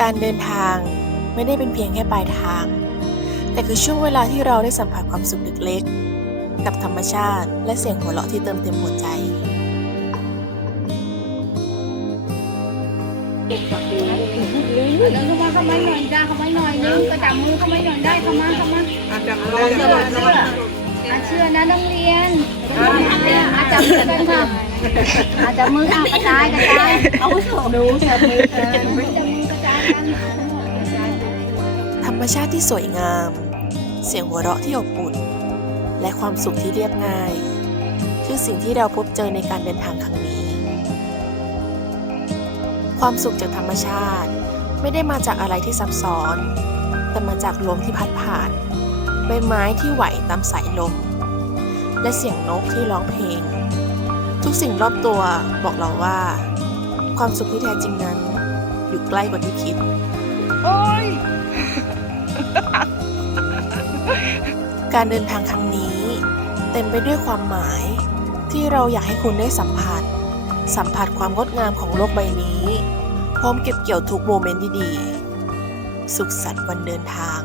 การเดินทางไม่ได้เป็นเพียงแค่ปลายทาง แต่คือช่วงเวลาที่เราได้สัมผัสความสุขเล็กๆ กับธรรมชาติและเสียงหัวเราะที่เติมเต็มหัวใจเดินเข้ามาเข้ามาหน่อยจ้าเข้ามาหน่อยนึงก็จับมือเข้ามาหน่อยได้เข้ามาเข้ามาจับเลยจับเลยจับเลยอาเชื่อนะนักเรียนอาจับมือกันค่ะอาจับมืออะกระจายกระจายเอาดูจับมือกันจับมือกระจายกัน ธรรมชาติที่สวยงาม เสียงหัวเราะที่อบอุ่น และความสุขที่เรียบง่าย คือสิ่งที่เราพบเจอในการเดินทางครั้งนี้ ความสุขจากธรรมชาติไม่ได้มาจากอะไรที่ซับซ้อน แต่มาจากลมที่พัดผ่าน ใบไม้ที่ไหวตามสายลม และเสียงนกที่ร้องเพลง ทุกสิ่งรอบตัวบอกเราว่า ความสุขที่แท้จริงนั้น อยู่ใกล้กว่าที่คิดการเดินทางครั้งนี้ เต็มไปด้วยความหมาย ที่เราอยากให้คุณได้สัมผัส สัมผัสความงดงามของโลกใบนี้ พร้อมเก็บเกี่ยวทุกโมเมนต์ดีๆ สุขสันต์วันเดินทาง